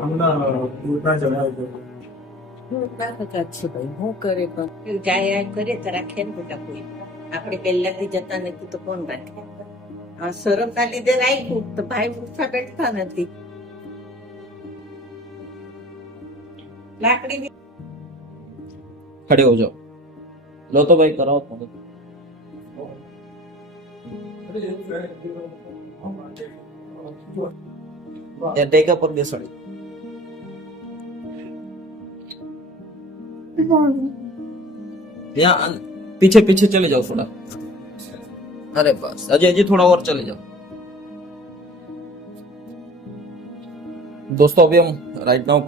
આપણે પહેલાથી જતા નથી તો કોણ રાખે? શરમના લીધે રાખ્યું તો ભાઈ ઉઠા બેઠતા નથી. લાકડી खड़े हो जाओ. लो तो भाई कराओ. टेका पर बेसाड़ी. यहाँ पीछे पीछे चले जाओ थोड़ा. अरे बस अजय जी थोड़ा और चले जाओ. दोस्तों अभी हम right now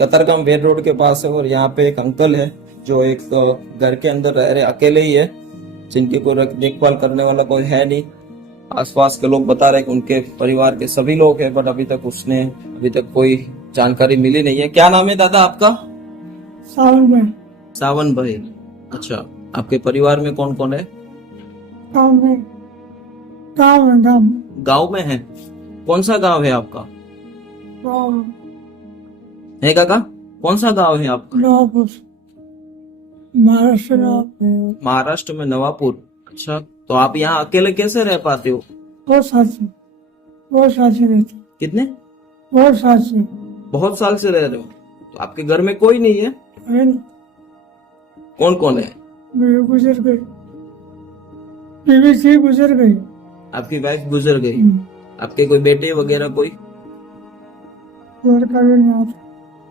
Katargam Ved road के पास है और यहाँ पे एक अंकल है जो एक घर के अंदर रह रहे, अकेले ही है, जिनकी कोई देखभाल करने वाला कोई है नहीं. आसपास के लोग बता रहे हैं कि उनके परिवार के सभी लोग हैं, बट अभी तक कोई जानकारी मिली नहीं है. क्या नाम है दादा आपका? सावन भाई. अच्छा, आपके परिवार में कौन कौन है? गांव में है. कौन सा गांव है आपका? है काका, कौन सा गांव है आपका? महाराष्ट्र में नवापुर. अच्छा, तो आप यहाँ अकेले कैसे रह पाते हो? बहुत साल से रहते. कितने? बहुत साल से रह रहे हो. तो आपके घर में कोई नहीं है? कौन कौन है? गुजर गई, बीवी थी गुजर गई. आपकी वाइफ गुजर गई. आपके कोई बेटे वगैरह कोई? लड़का भी नहीं आता.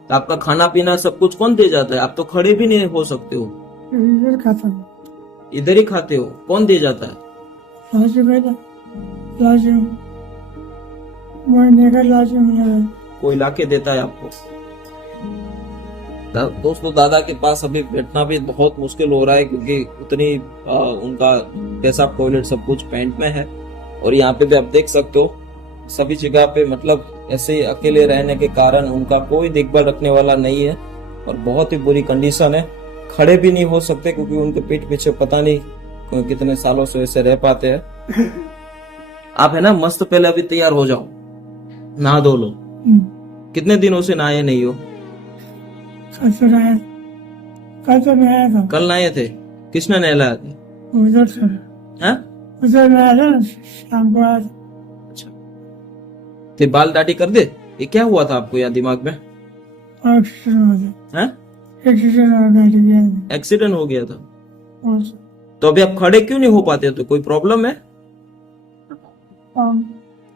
तो आपका खाना पीना सब कुछ कौन दे जाता है? आप तो खड़े भी नहीं हो सकते हो. इधर खाता हूँ. इधर ही खाते हो. कौन दे जाता है? कोई लाके देता है आपको? दोस्तों दादा के पास अभी बैठना भी बहुत मुश्किल हो रहा है क्योंकि उतनी उनका पेशाब टॉयलेट सब कुछ पेंट में है. और यहाँ पे भी आप देख सकते हो सभी जगह पे मतलब ऐसे ही अकेले रहने के कारण उनका कोई देखभाल रखने वाला नहीं है और बहुत ही बुरी कंडीशन है. खड़े भी नहीं हो सकते क्योंकि उनके पीठ पीछे पता नहीं कितने सालों से ऐसे रह पाते हैं. आप है ना मस्त पहले अभी तैयार हो जाओ, नहा धो लो. कितने दिनों से नहाए नहीं हो? कल नहाए थे. किसने नहलाया था? उधर से हैं? उधर नहाया शाम को आया. थे बाल दाढ़ी कर दे. ये क्या हुआ था आपको यहाँ दिमाग में? एक्सीडेंट हो गया था. तो अभी आप खड़े क्यों नहीं हो पाते? तो कोई प्रॉब्लम है?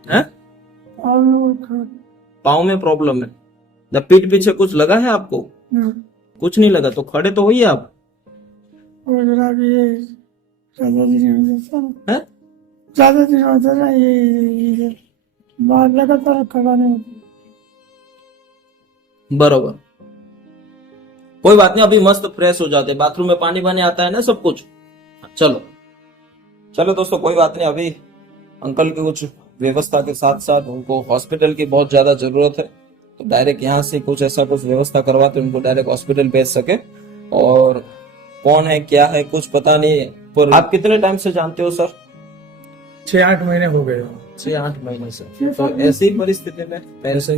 हैं? पाँव में प्रॉब्लम है. जब पीठ पीछे कुछ लगा है आपको? कुछ नहीं लगा तो खड़े तो होइए आप. ज्यादा दिन होता ना ये बाहर लगातार खड़ा नहीं होता. बरोबर. कोई बात नहीं, अभी मस्त फ्रेश हो जाते. बाथरूम में पानी पानी आता है ना सब कुछ. चलो दोस्तों कोई बात नहीं. अभी अंकल की कुछ व्यवस्था के साथ साथ उनको हॉस्पिटल की बहुत ज्यादा जरूरत है, तो डायरेक्ट यहाँ से कुछ ऐसा कुछ व्यवस्था करवाते उनको डायरेक्ट हॉस्पिटल भेज सके. और कौन है क्या है कुछ पता नहीं. पर आप कितने टाइम से जानते हो सर? 6-8 महीने हो गए. 6-8 महीने से. तो ऐसी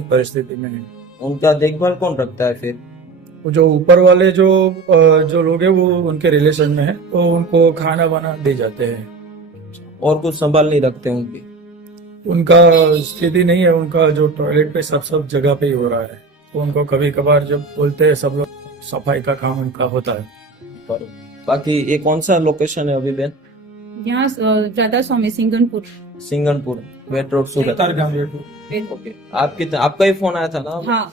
परिस्थिति में उनका देखभाल कौन रखता है फिर? वो जो ऊपर वाले जो लोग हैं वो उनके रिलेशन में है, तो उनको खाना वाना दे जाते हैं. और कुछ संभाल नहीं रखते उनकी? उनका स्थिति नहीं है. उनका जो टॉयलेट पे सब जगह पे ही हो रहा है, तो उनको कभी कभार जब बोलते हैं सब लोग, सफाई का काम उनका होता है. बाकी ये कौन सा लोकेशन है अभी बहन? यहाँ राधा स्वामी सिंगनपुर वेट रोड सूरत. आपका ही फोन आया था ना? हाँ,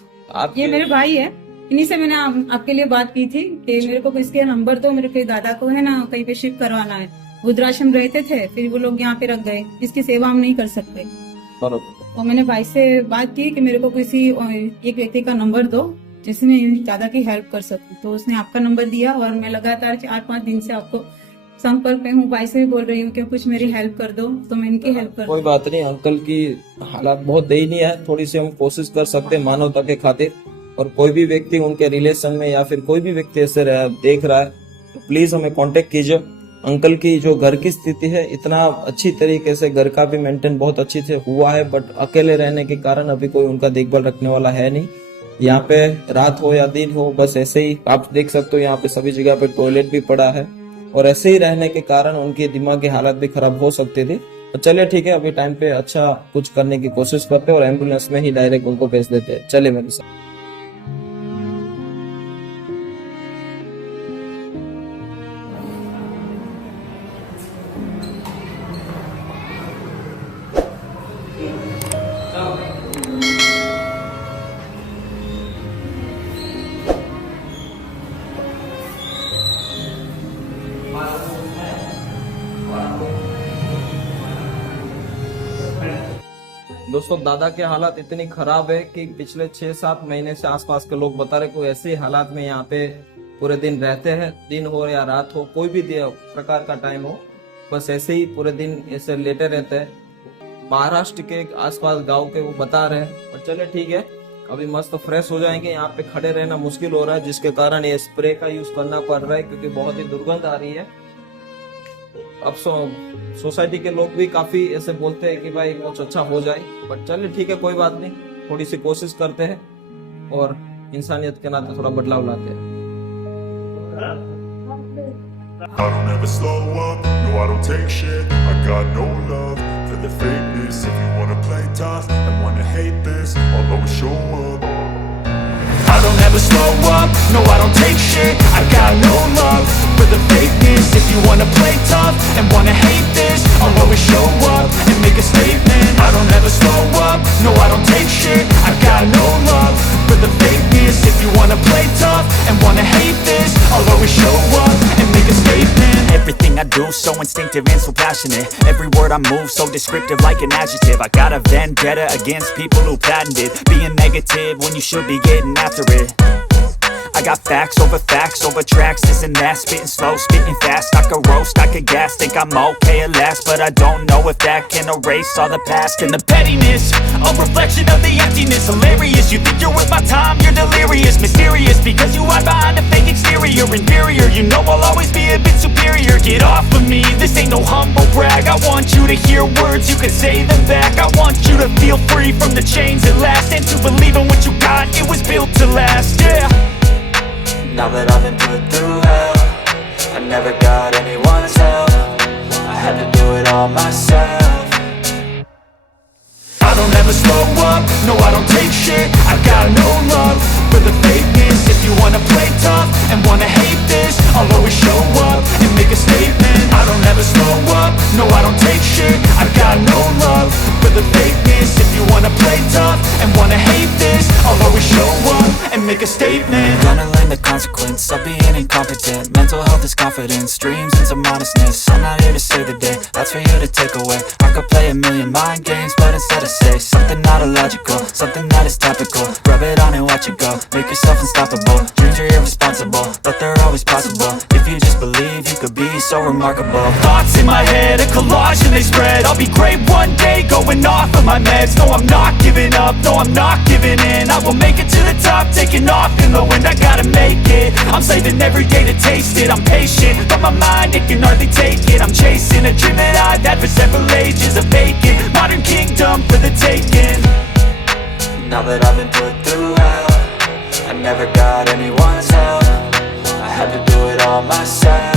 ये मेरे भाई है. इन्हीं से मैंने आपके लिए बात की थी कि मेरे को इसके नंबर दो, मेरे के दादा को है ना कहीं पे शिफ्ट करवाना है. वृद्धाश्रम रहते थे, फिर वो लोग यहाँ पे रख गए, इसकी सेवा हम नहीं कर सकते। बरोबर। और मैंने भाई से बात की कि मेरे को किसी एक व्यक्ति का नंबर दो जिसमें दादा की हेल्प कर सकूं, तो उसने आपका नंबर दिया और मैं लगातार 4-5 दिन से आपको संपर्क पे हूँ। भाई से भी बोल रही हूँ कि कुछ मेरी हेल्प कर दो, तो मैं इनकी हेल्प कर कोई बात नहीं, अंकल की हालात बहुत दयनीय है, थोड़ी सी हम कोशिश कर सकते हैं मानवता के खातिर। और कोई भी व्यक्ति उनके रिलेशन में या फिर कोई भी व्यक्ति ऐसे देख रहा है तो प्लीज हमें कांटेक्ट कीजिए। अंकल की जो घर की स्थिति है, इतना अच्छी तरीके से घर का भी मेंटेन बहुत अच्छी से हुआ है, बट अकेले रहने के कारण अभी कोई उनका देखभाल रखने वाला है नहीं। यहाँ पे रात हो या दिन हो, बस ऐसे ही आप देख सकते हो, यहाँ पे सभी जगह पे टॉयलेट भी पड़ा है और ऐसे ही रहने के कारण उनकी दिमाग की हालत भी खराब हो सकती थी। तो चलिए ठीक है, अभी टाइम पे अच्छा कुछ करने की कोशिश करते हैं और एम्बुलेंस में ही डायरेक्ट उनको भेज देते हैं। चलिए मेरे साथ। दोस्तों, दादा की हालत इतनी खराब है कि पिछले 6-7 महीने से आसपास के लोग बता रहे कोई ऐसे हालात में यहाँ पे पूरे दिन रहते हैं, दिन हो या रात हो, कोई भी प्रकार का टाइम हो, बस ऐसे ही पूरे दिन ऐसे लेटे रहते हैं। महाराष्ट्र के आसपास गांव के वो बता रहे हैं। और चले ठीक है, अभी मस्त फ्रेश हो जाएंगे। यहाँ पे खड़े रहना मुश्किल हो रहा है, जिसके कारण ये स्प्रे का यूज करना पड़ रहा है क्योंकि बहुत ही दुर्गंध आ रही है। अब सोसाइटी के लोग भी काफी ऐसे बोलते हैं कि भाई कुछ अच्छा हो जाए, बट चलिए ठीक है, कोई बात नहीं, थोड़ी सी कोशिश करते हैं और इंसानियत के नाते थोड़ा बदलाव लाते हैं। I don't ever slow up, no I don't take shit. I got no love for the fakeness. If you wanna play tough and wanna hate this, I'll always show up. I don't ever slow up, no I don't take shit. I got no love for the fakeness. If you wanna play tough and wanna hate this, I'll always show up and make a statement. I don't ever slow up, no I don't take shit. I got no love for the fakeness. If you wanna play tough and wanna hate this, I'll always show up and make a statement. Everything I do so instinctive and so passionate. Every word I move so descriptive like an adjective. I got a vendetta against people who patented being negative when you should be getting after it. I got facts over tracks, this and that, spitting slow, spitting fast. I could roast, I could gas, think I'm okay at last, but I don't know if that can erase all the past. And the pettiness, a reflection of the emptiness. Hilarious, you think you're worth my time, you're delirious. Mysterious, because you hide behind a fake exterior. Inferior, you know I'll always be a bit superior. Get off of me, this ain't no humble brag. I want you to hear words, you can say them back. I want you to feel free from the chains at last, and to believe in what you got, it was built to last, yeah. Now that I've been put through hell, I never got anyone's help. I had to do it all myself. I don't ever slow up, no I don't take shit. I got no love for the fakeness. If you wanna play tough and wanna hate this, I'll always show up and make a statement. I don't ever slow up, no I don't take shit. I got no love for the fakeness. If you wanna play tough and wanna hate this, I'll always show up and make a statement. Gonna learn the consequence of being incompetent. Mental health is confidence, dreams and some honestness. I'm not here to save the day, that's for you to take away. I could play a million mind games, but instead I say something not illogical, something that is topical. Rub it on and watch it go, make yourself unstoppable. Dreams are irresponsible, but they're always possible. If you just believe, you could be so remarkable. Thoughts in my head, a collage and they spread. I'll be great one day, going off of my meds. No, I'm not giving up, no, I'm not giving in. I will make it to the top, taking off in the wind. I gotta make it, I'm saving every day to taste it. I'm patient, but my mind, it can hardly take it. I'm chasing a dream that I've had for several ages. A vacant, modern kingdom for the taking. Now that I've been put through hell, I never got anyone's help. I had to do it all myself.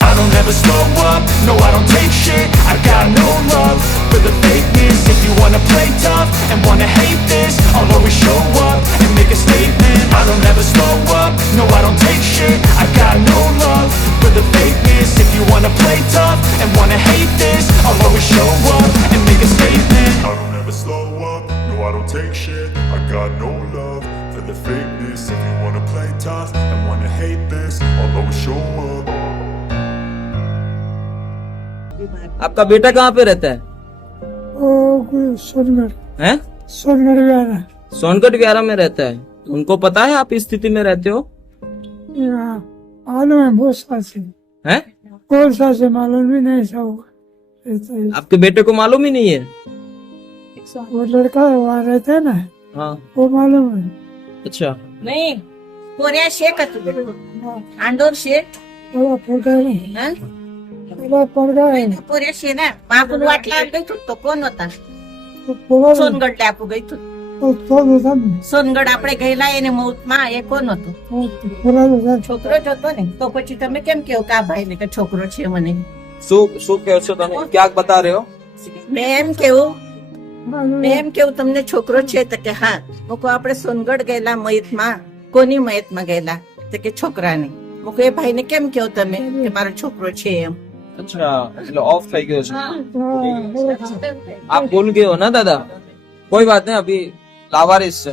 I don't ever slow up, no I don't take shit. I got no love for the fakeness. If you wanna play tough and wanna hate this, I'll always show up and make a statement. I don't ever slow up, no I don't take shit. I got no love for the fakeness. If you wanna play tough and wanna hate this, I'll always show up and make a statement. I don't ever slow up, no I don't take shit. I got no love for the fakeness. If you wanna play tough and wanna hate this, I'll always show up. आपका बेटा कहाँ पे रहता है? सोनगढ़ हैं? सोनगढ़ गया सोनगढ़ विहारा में रहता है। उनको पता है आप इस स्थिति में रहते हो? मालूम है बहुत साल से, हैं? बहुत साल से मालूम भी नहीं सब। आपके बेटे को मालूम ही नहीं है? वो लड़का वहाँ रहता है ना, हाँ, वो मालूम है। अच्छा। नाही पोऱ्या शेक अंडोर शेक थोड़ा फोटा है, हं? थोड़ा पोरगा है, पोऱ्या शे ना आपण वाटला गई तो कोण होता थोड़ा सोनगड टापू गई तू थोड़ा સોનગઢ આપણે ગયેલા એને મૌતમાં એ કોણ હતો છોકરો જ હતો ને તો પછી તમે કેમ કેવો કે આ ભાઈને કે છોકરો છે મને શું કહો છો તમે? क्या बता रहे हो? મેં એમ કેવું તમને છોકરો છે તો કે હા મૂકો આપણે સોનગઢ ગયેલા મયતમાં કોની મયતમાં ગયેલા તો કે છોકરાની મૂકો એ ભાઈને કેમ કેવો તમે કે મારો છોકરો છે એમ अच्छा, એટલે ઓફ થઈ ગયો છે। आप भूल गए हो ना दादा? कोई बात नहीं, अभी लावारिस से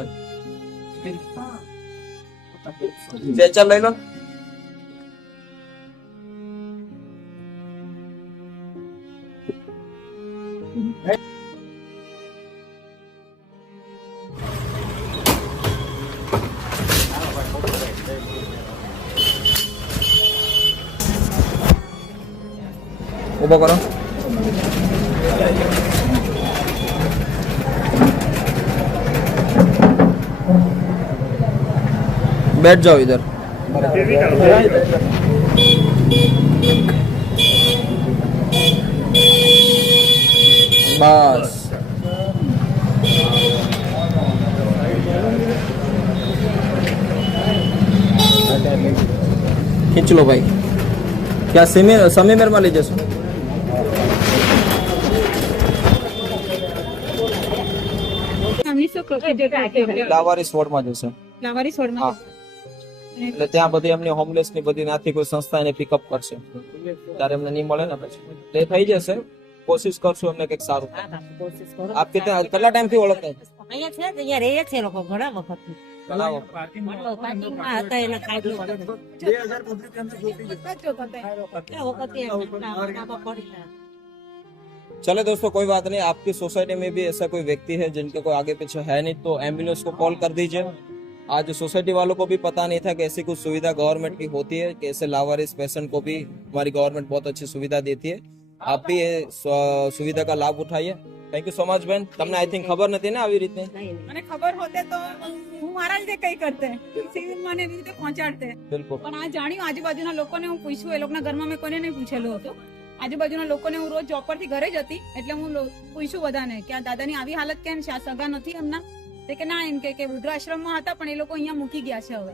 चल ले लो। उबो करो। बैठ जाओ इधर। बस खींच लो भाई। क्या समय मेरे में ले जैसो લાવારીસ વોર્ડમાં જશે। લાવારીસ વોર્ડમાં હા, એટલે ત્યાં બધી એમની હોમલેસ ની બધી નાથી કોઈ સંસ્થા એને પિકઅપ કરશે ત્યારે એમને નહીં મળે ને પછી તે થઈ જશે। કોશિશ કરશું એમને કંઈક સારું। કોશિશ કરો આપ કેટલા ટાઈમ થી ઓળખતા? અહીંયા છે અહીંયા રહે છે લોકો ઘણા વખત ઘણા વખત। પાર્કિંગમાં હતા એને કાઢી चले दोस्तों, कोई बात नहीं। आपकी सोसाइटी में भी ऐसा कोई व्यक्ति है जिनके कोई आगे पीछे है नहीं तो एम्बुलेंस को कॉल कर दीजिए। आज सोसाइटी वालों को भी पता नहीं था कि ऐसी कुछ सुविधा गवर्नमेंट की होती है कि ऐसे लावारिस पेशेंट को भी हमारी गवर्नमेंट बहुत अच्छी सुविधा देती है। आप भी ये सुविधा का लाभ उठाइए। थैंक यू सो मच બેન। તમને આઈ થિંક ખબર નથી ને આવી રીતે? મને ખબર હોતે તો હું મારા રીતે કઈ કરતે સિવિલ મને એવી રીતે પહોંચાડતે બિલકુલ। પણ આ જાણ્યું આજુબાજુના લોકોને હું પૂછ્યું એ લોકોના ઘરમાં મેં કોઈને નહીં પૂછેલું હતું। આજુબાજુના લોકોને હું રોજ જોબ પરથી ઘરે જતી એટલે હું પૂછ્યું બધાને કે આ દાદાની આવી હાલત કેમ છે, આ સગા નથી એમના? તે કે ના એમ કે વૃદ્ધાશ્રમમાં હતા પણ એ લોકો અહીંયા મૂકી ગયા છે હવે।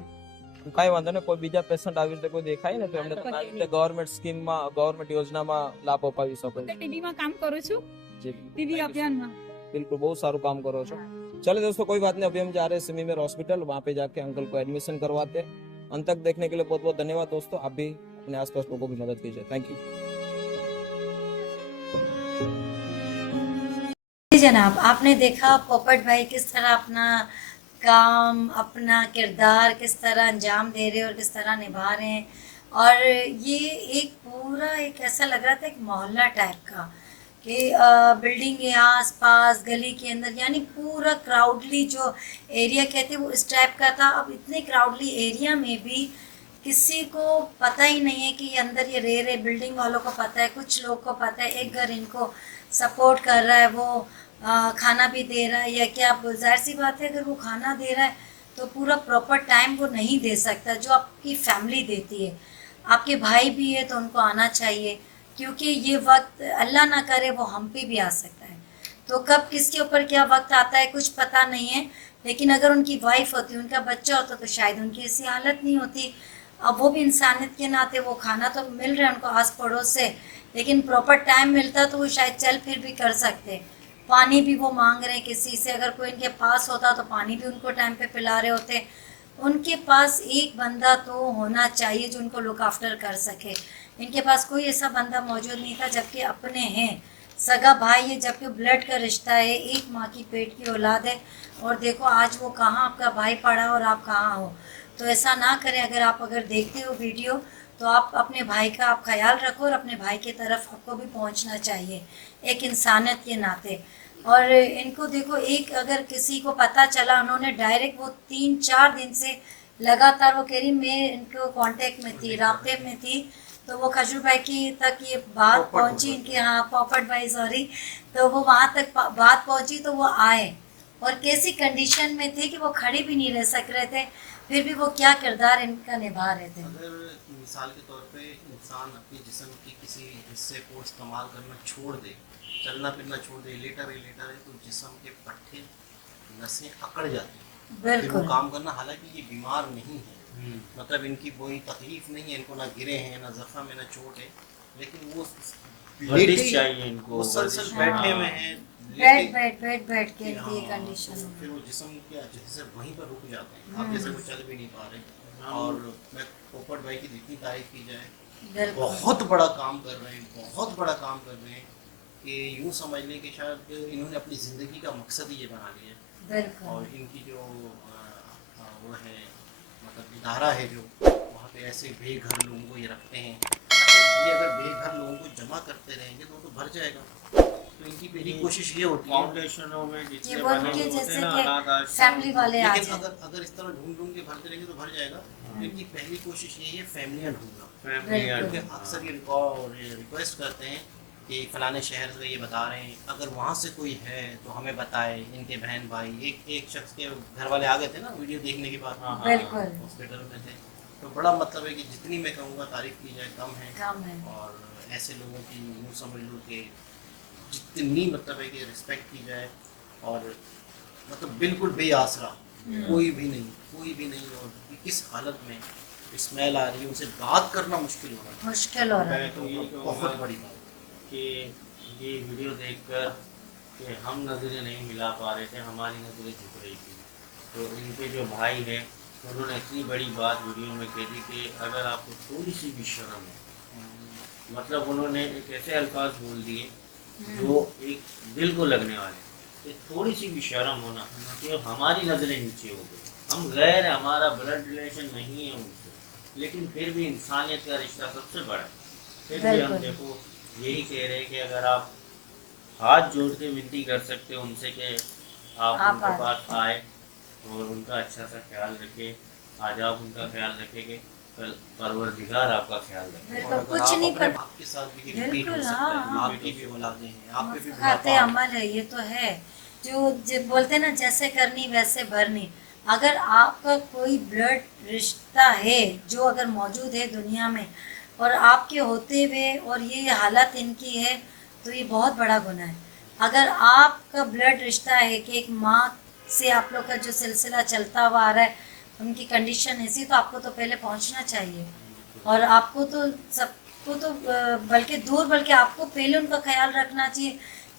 કઈ વાંધો નહીં, કોઈ બીજા પેશન્ટ આવી રીતે કોઈ દેખાય ને તો એમને તમે આવી રીતે ગવર્નમેન્ટ સ્કીમમાં ગવર્નમેન્ટ યોજનામાં લાભ અપાવી શકો છો। ટીબીમાં કામ કરું છું, જી ટીબી અભિયાનમાં। बिल्कुल, बहुत सारू काम करो છો। चले दोस्तों, कोई बात नहीं। अभी हम जा रहे हैं सिमीमेर हॉस्पिटल, वहाँ पे जाके अंकल को एडमिशन करवाते हैं। अंत तक देखने के लिए बहुत बहुत धन्यवाद दोस्तों। आप भी अपने आसपास लोगों की मदद कीजिए। Thank you. जनाब, आपने देखा पोपट भाई किस तरह अपना काम, अपना किरदार किस तरह अंजाम दे रहे हैं और किस तरह निभा रहे हैं। और ये एक पूरा एक ऐसा लग रहा था एक मोहल्ला टाइप का कि बिल्डिंग के आस पास गली के अंदर, यानी पूरा क्राउडली जो एरिया कहते हैं वो इस टाइप का था। अब इतने क्राउडली एरिया में भी किसी को पता ही नहीं है कि ये अंदर ये रह रहे। बिल्डिंग वालों को पता है, कुछ लोग को पता है, एक घर इनको सपोर्ट कर रहा है, वो खाना भी दे रहा है या क्या। जाहिर सी बात है अगर वो खाना दे रहा है तो पूरा प्रॉपर टाइम वो नहीं दे सकता जो आपकी फैमिली देती है। आपके भाई भी है तो उनको आना चाहिए, क्योंकि ये वक्त अल्लाह ना करे वो हम पे भी आ सकता है। तो कब किसके ऊपर क्या वक्त आता है कुछ पता नहीं है। लेकिन अगर उनकी वाइफ होती, उनका बच्चा होता तो शायद उनकी ऐसी हालत नहीं होती। अब वो भी इंसानियत के नाते वो खाना तो मिल रहा है उनको आस पड़ोस से, लेकिन प्रॉपर टाइम मिलता तो वो शायद चल फिर भी कर सकते। पानी भी वो मांग रहे हैं किसी से, अगर कोई इनके पास होता तो पानी भी उनको टाइम पे पिला रहे होते। उनके पास एक बंदा तो होना चाहिए जो उनको लुक आफ्टर कर सके। इनके पास कोई ऐसा बंदा मौजूद नहीं था, जबकि अपने हैं, सगा भाई है, जबकि ब्लड का रिश्ता है, एक माँ की पेट की औलाद है। और देखो आज वो कहाँ आपका भाई पड़ा और आप कहाँ हो। तो ऐसा ना करें। अगर देखते हो वीडियो तो आप अपने भाई का आप ख्याल रखो और अपने भाई की तरफ आपको भी पहुंचना चाहिए एक इंसानियत के नाते। और इनको देखो, एक अगर किसी को पता चला, उन्होंने डायरेक्ट वो 3-4 दिन से लगातार, वो कह रही मैं इनको कांटेक्ट में थी, राब्ते में थी, तो वो खजूर भाई की तक ये बात पहुंची, इनके, हाँ पोपट भाई सॉरी, तो वो वहाँ तक बात पहुंची, तो वो आए और कैसी कंडीशन में थे कि वो खड़े भी नहीं रह सक रहे थे, फिर भी वो क्या किरदार इनका निभा रहे थे। अगर मिसाल के तौर पे इंसान अपने जिस्म के किसी हिस्से को इस्तेमाल करना छोड़ दे, चलना फिरना छोड़ दे, लेटा है, तो जिस्म के पट्टे नसें अकड़ जाती हैं, फिर वो बिल्कुल काम करना। हालांकि ये बीमार नहीं है, मतलब इनकी कोई तकलीफ नहीं है, इनको ना गिरे हैं, ना जख्म है, ना चोट है, लेकिन वो वर्जिश चाहिए इनको, मुसलसल वर्जिश। बैठे हुए हैं, बैठ के इनकी हाँ, कंडीशन तो फिर वो जिस्म के जैसे वहीं पर रुक जाते हैं, आप जैसे वो चल भी नहीं पा रहे। और मैं पोपट भाई की जितनी तारीफ की जाए, बिल्कुल बहुत बड़ा काम कर रहे हैं, बहुत बड़ा काम कर रहे हैं, कि यूँ समझ लें कि शायद इन्होंने अपनी ज़िंदगी का मकसद ही ये बना लिया है। बिल्कुल और इनकी जो वो है, मतलब इदारा है जो, वहाँ पे ऐसे बेघर लोगों को ये रखते हैं। ये अगर बेघर लोगों को जमा करते रहेंगे तो भर जाएगा। तो इनकी पहली कोशिश ये होती है, फाउंडेशनों में कि जितने वो बने उनके होते जैसे हैं ना, कि अनाथ आश्रम, फैमिली वाले आ लेकिन जाए। अगर इस तरह ढूंढ के भरते रहेंगे तो भर जाएगा। इनकी पहली कोशिश यही है फैमिलियाँ ढूंढना। फैमिली बिल्कुल। यार। अक्सर ये रिक्वेस्ट करते हैं कि फलाने शहर से ये बता रहे हैं, अगर वहाँ से कोई है तो हमें बताए। इनके बहन भाई, एक शख्स के घर वाले आ गए थे ना वीडियो देखने के बाद, बिल्कुल हॉस्पिटल में थे। तो बड़ा मतलब है कि जितनी मैं कहूँगा तारीफ की जाए कम है। कम है। और ऐसे लोगों की यूँ समझ लो कि जितनी मतलब है कि रिस्पेक्ट की जाए, और मतलब बिल्कुल बेआसरा, कोई भी नहीं, और किस हालत में स्मेल आ रही है, उनसे बात करना मुश्किल हो रहा मुश्किल हो रहा है। मैं तो यही है। बहुत कहूँगा बड़ी बात। कि ये वीडियो देखकर कि हम नज़रें नहीं मिला पा रहे थे, हमारी नज़रें झुक रही थी, तो इनके जो भाई हैं उन्होंने इतनी बड़ी बात वीडियो में कह दी कि अगर आपको थोड़ी सी भी शर्म है, मतलब उन्होंने एक ऐसे अल्फाज बोल दिए जो एक दिल को लगने वाले, कि थोड़ी सी भी शर्म होना कि हमारी नज़रें नीचे हो गई, हम गैर, हमारा ब्लड रिलेशन नहीं है उनसे, लेकिन फिर भी इंसानियत का रिश्ता सबसे बड़ा है। फिर भी हम बिल्कुल। देखो यही कह रहे हैं कि अगर आप हाथ जोड़ के विनती कर सकते हो उनसे कि आप आप उनके आए। पास आए और उनका अच्छा सा ख्याल रखें, आज आप उनका ख्याल रखेंगे, कल परवरदिगार आपका ख्याल रखेगा। बिल्कुल, और कुछ आप नहीं अपने कर, बाप के साथ भी रिपीट हो बिल्कुल, सकता है, हाँ, आपकी भी औलादें हैं, आप पे भी खाते बुढ़ापा अमल है, ये तो है। जो बोलते हैं ना, जैसे करनी वैसे भरनी। अगर आपका कोई ब्लड रिश्ता है जो अगर मौजूद है दुनिया में, और आपके होते हुए और ये हालत इनकी है, तो ये बहुत बड़ा गुनाह है। अगर आपका ब्लड रिश्ता है कि एक माँ से आप लोग का जो सिलसिला चलता हुआ आ रहा है, उनकी कंडीशन ऐसी, तो आपको तो पहले पहुंचना चाहिए। और आपको तो सबको तो बल्कि दूर, बल्कि आपको पहले उनका ख्याल रखना चाहिए,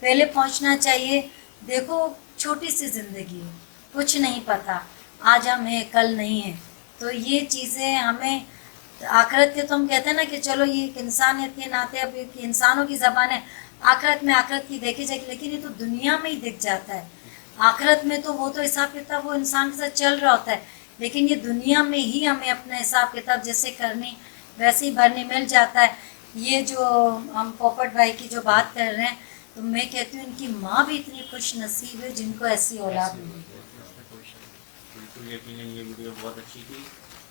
पहले पहुंचना चाहिए। देखो, छोटी सी ज़िंदगी है, कुछ नहीं पता, आज हम हैं कल नहीं है, तो ये चीज़ें हमें आखिरत के, तो हम कहते हैं ना कि चलो ये एक इंसानियत के नाते, अब एक इंसानों की ज़बान है, आखिरत में आखिरत की देखी जाएगी, लेकिन ये तो दुनिया में ही दिख जाता है। आखिरत में तो वो तो हिसाब किताब वो इंसान के साथ चल रहा होता है, लेकिन ये दुनिया में ही हमें अपना हिसाब किताब जैसे करनी वैसे ही भरने मिल जाता है। ये जो हम पोपट भाई की जो बात कर रहे हैं, तो मैं कहती हूँ इनकी माँ भी इतनी खुश नसीब है जिनको ऐसी औलाद मिली। बिल्कुल यकीनन ये वीडियो बहुत अच्छी थी।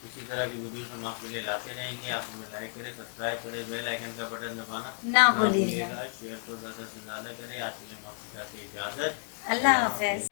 इसी तरह की वीडियोस हम आपके लिए लाते रहेंगे। आप हमें लाइक करें, सब्सक्राइब करें, बेल आइकन का बटन दबाना ना भूलिएगा। शेयर तो ज़्यादा से ज़्यादा करें। आज के लिए हम आपसे चाहते हैं इजाज़त। अल्लाह हाफ़िज़।